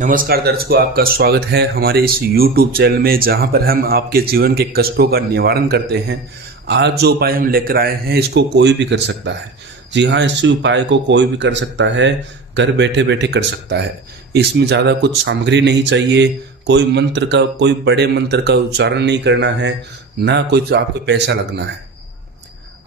नमस्कार दर्शकों, आपका स्वागत है हमारे इस YouTube चैनल में, जहां पर हम आपके जीवन के कष्टों का निवारण करते हैं। आज जो उपाय हम लेकर आए हैं, इसको कोई भी कर सकता है। जी हाँ, इस उपाय को कोई भी कर सकता है, घर बैठे बैठे कर सकता है। इसमें ज़्यादा कुछ सामग्री नहीं चाहिए, कोई बड़े मंत्र का उच्चारण नहीं करना है, ना कुछ आपको पैसा लगना है।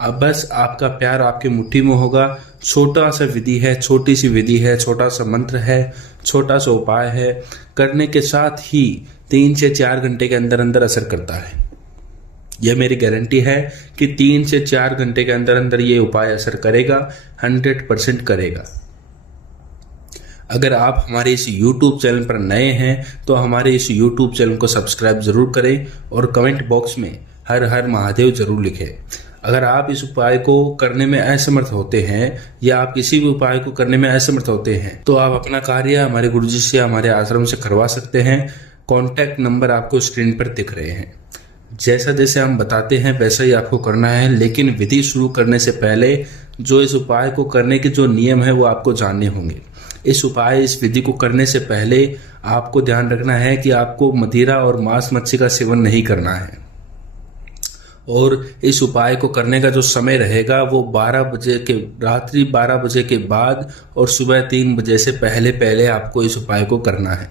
अब बस आपका प्यार आपकी मुट्ठी में होगा। छोटा सा विधि है, छोटी सी विधि है, छोटा सा मंत्र है, छोटा सा उपाय है। करने के साथ ही 3 से 4 घंटे के अंदर अंदर असर करता है। यह मेरी गारंटी है कि 3 से 4 घंटे के अंदर अंदर ये उपाय असर करेगा, 100% करेगा। अगर आप हमारे इस YouTube चैनल पर नए हैं तो हमारे इस YouTube चैनल को सब्सक्राइब जरूर करें और कमेंट बॉक्स में हर हर महादेव जरूर लिखें। अगर आप इस उपाय को करने में असमर्थ होते हैं या आप किसी भी उपाय को करने में असमर्थ होते हैं तो आप अपना कार्य हमारे गुरुजी से, हमारे आश्रम से करवा सकते हैं। कॉन्टैक्ट नंबर आपको स्क्रीन पर दिख रहे हैं। जैसा जैसे हम बताते हैं वैसा ही आपको करना है, लेकिन विधि शुरू करने से पहले जो इस उपाय को करने के जो नियम है वो आपको जानने होंगे। इस विधि को करने से पहले आपको ध्यान रखना है कि आपको मदिरा और मांस मच्छी का सेवन नहीं करना है। और इस उपाय को करने का जो समय रहेगा वो रात्रि 12 बजे के बाद और सुबह 3 बजे से पहले पहले आपको इस उपाय को करना है।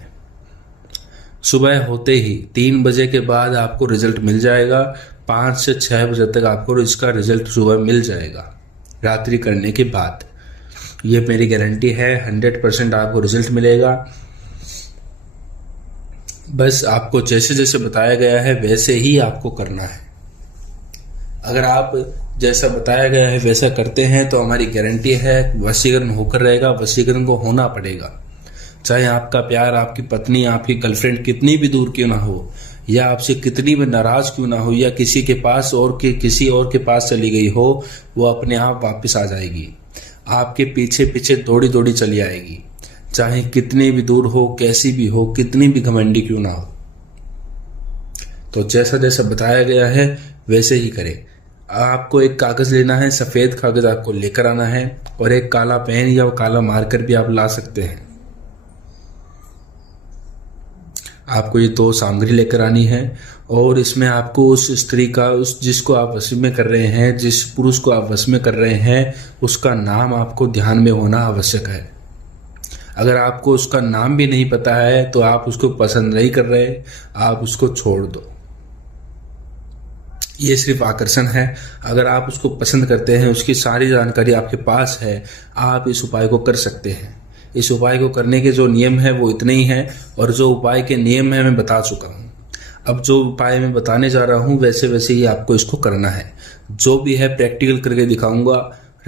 सुबह होते ही 3 बजे के बाद आपको रिजल्ट मिल जाएगा। 5 से 6 बजे तक आपको इसका रिजल्ट सुबह मिल जाएगा, रात्रि करने के बाद। ये मेरी गारंटी है, 100% आपको रिजल्ट मिलेगा। बस आपको जैसे जैसे बताया गया है वैसे ही आपको करना है। अगर आप जैसा बताया गया है वैसा करते हैं तो हमारी गारंटी है वशीकरण होकर रहेगा। वशीकरण को होना पड़ेगा, चाहे आपका प्यार, आपकी पत्नी, आपकी गर्लफ्रेंड कितनी भी दूर क्यों ना हो, या आपसे कितनी भी नाराज क्यों ना हो, या किसी और के पास चली गई हो, वो अपने आप वापस आ जाएगी। आपके पीछे पीछे दौड़ी दौड़ी चली आएगी, चाहे कितनी भी दूर हो, कैसी भी हो, कितनी भी घमंडी क्यों ना हो। तो जैसा जैसा बताया गया है वैसे ही करें। आपको एक कागज लेना है, सफेद कागज आपको लेकर आना है, और एक काला पेन या काला मार्कर भी आप ला सकते हैं। आपको ये 2 सामग्री लेकर आनी है, और इसमें आपको उस स्त्री का, जिसको आप वश में कर रहे हैं, जिस पुरुष को आप वश में कर रहे हैं, उसका नाम आपको ध्यान में होना आवश्यक है। अगर आपको उसका नाम भी नहीं पता है तो आप उसको पसंद नहीं कर रहे, आप उसको छोड़ दो। ये सिर्फ आकर्षण है। अगर आप उसको पसंद करते हैं, उसकी सारी जानकारी आपके पास है, आप इस उपाय को कर सकते हैं। इस उपाय को करने के जो नियम है वो इतने ही हैं, और जो उपाय के नियम है मैं बता चुका हूँ। अब जो उपाय मैं बताने जा रहा हूँ वैसे वैसे ही आपको इसको करना है। जो भी है प्रैक्टिकल करके दिखाऊंगा।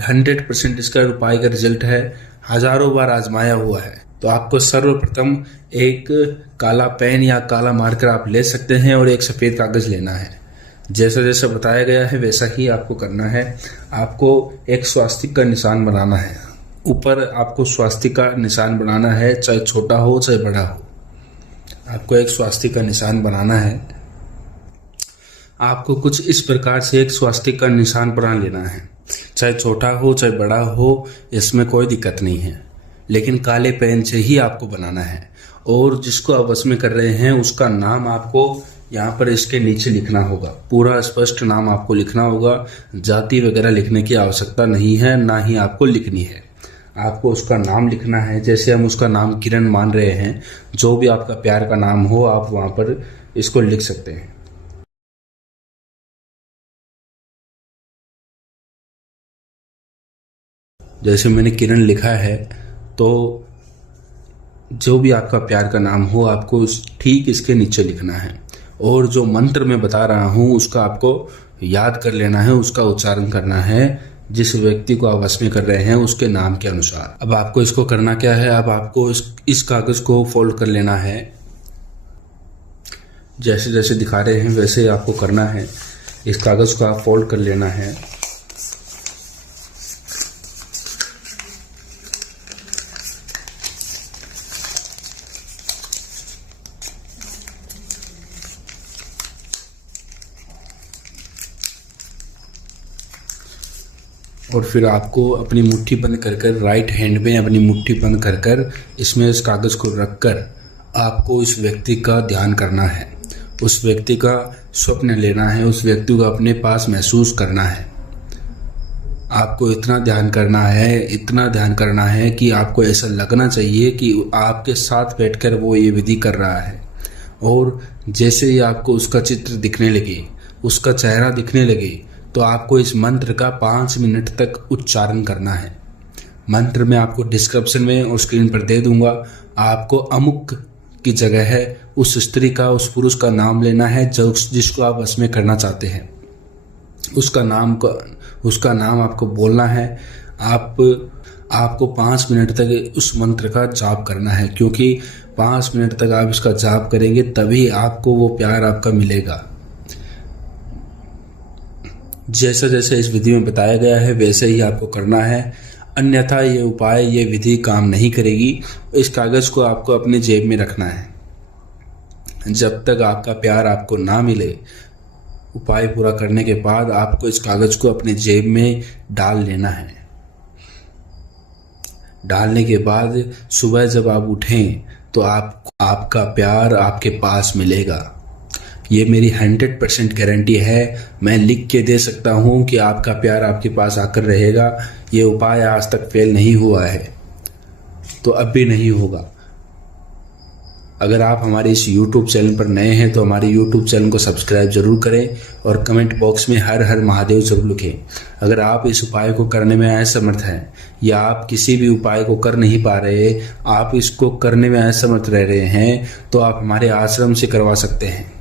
100% इसका उपाय का रिजल्ट है, हजारों बार आजमाया हुआ है। तो आपको सर्वप्रथम एक काला पेन या काला मार्कर आप ले सकते हैं, और एक सफ़ेद कागज लेना है। जैसा जैसा बताया गया है वैसा ही आपको करना है। आपको एक स्वास्तिक का निशान बनाना है। ऊपर आपको स्वास्तिक का निशान बनाना है, चाहे छोटा हो चाहे बड़ा हो। आपको एक स्वास्तिक का निशान बनाना है। आपको कुछ इस प्रकार से एक स्वास्तिक का निशान बना लेना है, चाहे छोटा हो चाहे बड़ा हो, इसमें कोई दिक्कत नहीं है। लेकिन काले पेन से ही आपको बनाना है। और जिसको आप वश में कर रहे हैं उसका नाम आपको यहाँ पर इसके नीचे लिखना होगा। पूरा स्पष्ट नाम आपको लिखना होगा। जाति वगैरह लिखने की आवश्यकता नहीं है, ना ही आपको लिखनी है। आपको उसका नाम लिखना है। जैसे हम उसका नाम किरण मान रहे हैं, जो भी आपका प्यार का नाम हो आप वहाँ पर इसको लिख सकते हैं। जैसे मैंने किरण लिखा है, तो जो भी आपका प्यार का नाम हो आपको ठीक इसके नीचे लिखना है। और जो मंत्र मैं बता रहा हूँ उसका आपको याद कर लेना है, उसका उच्चारण करना है, जिस व्यक्ति को आप वश में कर रहे हैं उसके नाम के अनुसार। अब आपको इसको करना क्या है, अब आपको इस कागज को फोल्ड कर लेना है। जैसे जैसे दिखा रहे हैं वैसे आपको करना है। इस कागज को आप फोल्ड कर लेना है। और फिर आपको अपनी मुट्ठी बंद कर राइट हैंड में अपनी मुट्ठी बंद कर इसमें इस कागज़ को रख कर आपको इस व्यक्ति का ध्यान करना है, उस व्यक्ति का स्वप्न लेना है, उस व्यक्ति को अपने पास महसूस करना है। आपको इतना ध्यान करना है कि आपको ऐसा लगना चाहिए कि आपके साथ बैठकर वो ये विधि कर रहा है। और जैसे ही आपको उसका चित्र दिखने लगे, उसका चेहरा दिखने लगे, तो आपको इस मंत्र का 5 मिनट तक उच्चारण करना है। मंत्र मैं आपको डिस्क्रिप्शन में और स्क्रीन पर दे दूंगा। आपको अमुक की जगह है उस स्त्री का, उस पुरुष का नाम लेना है जिसको आप वश में करना चाहते हैं। उसका नाम आपको बोलना है। आपको 5 मिनट तक उस मंत्र का जाप करना है, क्योंकि 5 मिनट तक आप इसका जाप करेंगे तभी आपको वो प्यार आपका मिलेगा। जैसा जैसे इस विधि में बताया गया है वैसे ही आपको करना है, अन्यथा ये उपाय, ये विधि काम नहीं करेगी। इस कागज़ को आपको अपने जेब में रखना है जब तक आपका प्यार आपको ना मिले। उपाय पूरा करने के बाद आपको इस कागज़ को अपने जेब में डाल लेना है। डालने के बाद सुबह जब आप उठें तो आपका प्यार आपके पास मिलेगा। ये मेरी 100% गारंटी है। मैं लिख के दे सकता हूँ कि आपका प्यार आपके पास आकर रहेगा। ये उपाय आज तक फेल नहीं हुआ है, तो अब भी नहीं होगा। अगर आप हमारे इस YouTube चैनल पर नए हैं तो हमारे YouTube चैनल को सब्सक्राइब जरूर करें और कमेंट बॉक्स में हर हर महादेव जरूर लिखें। अगर आप इस उपाय को करने में असमर्थ हैं या आप किसी भी उपाय को कर नहीं पा रहे, आप इसको करने में असमर्थ रह रहे हैं, तो आप हमारे आश्रम से करवा सकते हैं।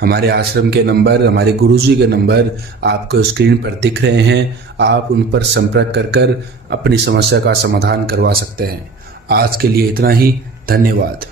हमारे आश्रम के नंबर, हमारे गुरुजी के नंबर आपको स्क्रीन पर दिख रहे हैं। आप उन पर संपर्क कर अपनी समस्या का समाधान करवा सकते हैं। आज के लिए इतना ही। धन्यवाद।